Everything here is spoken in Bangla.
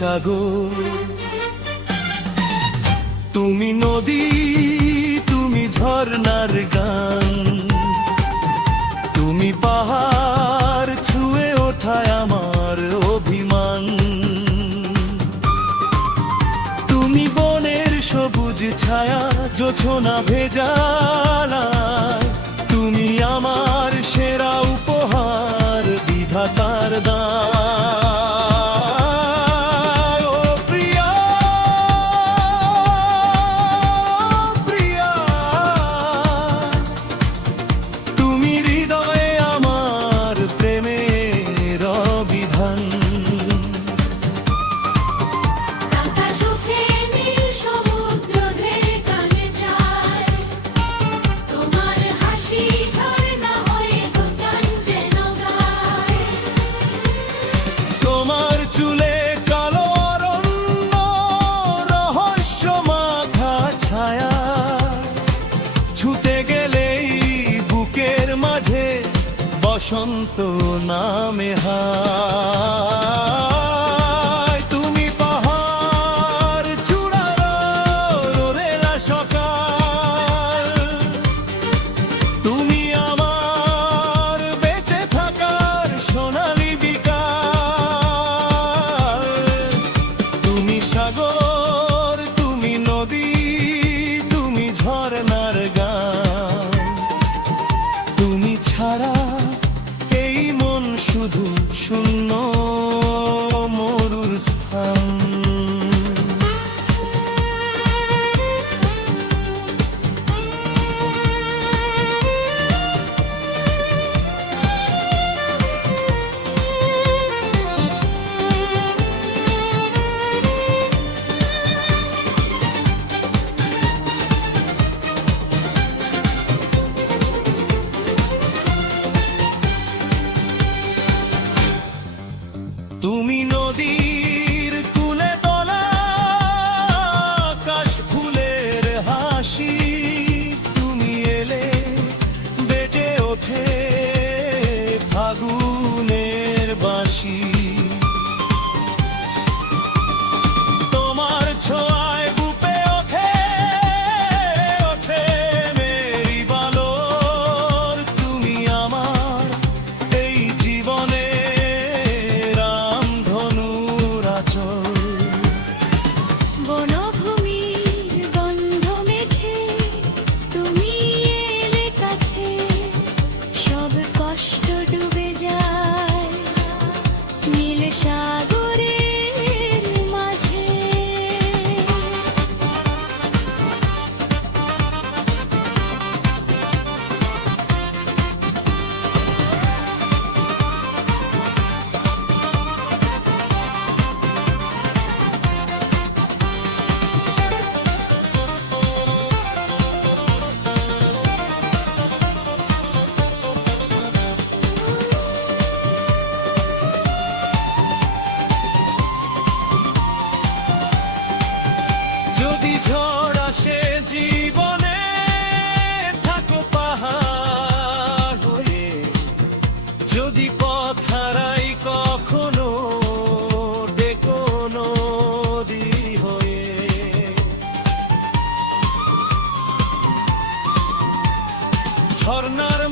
সাগর। তুমি নদী, তুমি ঝর্ণার গান, তুমি পাহাড় ছুঁয়ে ওঠায় আমার অভিমান। তুমি বনের সবুজ ছায়া, জোছনা ভেজালায়, তুমি আমার সেরা উপহার, বিধাতার দান। বসন্ত নামে হায়, তুমি পাহাড় চূড়ার রোদেলা সকাল, তুমি আমার বেঁচে থাকার সোনালি বিকাল। তুমি সাগর, তুমি নদী, তুমি ঝর্ণার গান, তুমি ছাড়া শুধু শূন্য মরুর স্থান। তুমি নদীর কূলে তোলা আকাশ ফুলের হাসি, তুমি এলে বেজে ওঠে ফাগুনের বাঁশি। তোমার ছোঁয়ায় বুকে ওঠে ওঠে মেরি বালর, তুমি আমার এই জীবনে বনভূমির গন্ধ মেখে তুমি এলে কাছে, সব কষ্ট ডুবে যায় নীল সাগরের মাঝে। যদি ঝড় আসে জীবনে, থাকো পাহাড় হয়ে, যদি পথ হারাই কখনো, ডেকো নদী হয়ে। ঝর্ণার